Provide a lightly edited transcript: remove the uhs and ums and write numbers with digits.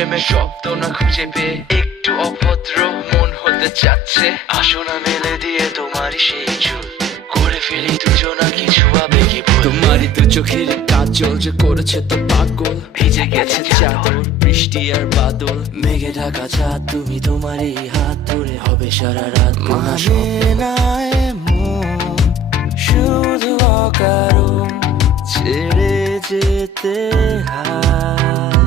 প্রেমের শব্দ না খুঁজে পেয়ে একটু অভদ্র মন হতে চাচ্ছে। আসো না মেলে দিয়ে তোমারই সেই চুল, করে ফেলি দুজনা কিছু আবেগী ভুল। তোমারই দু চোখের কাজল যে করেছে তো পাগল, ভিজে গেছে চাদর বৃষ্টি আর বাদল, মেঘে ঢাকা চাঁদ তুমি তোমারই হাত ধরে হবে সারা রাত। মানে না এমন শুধু অকারণ ছেড়ে যেতে হয়।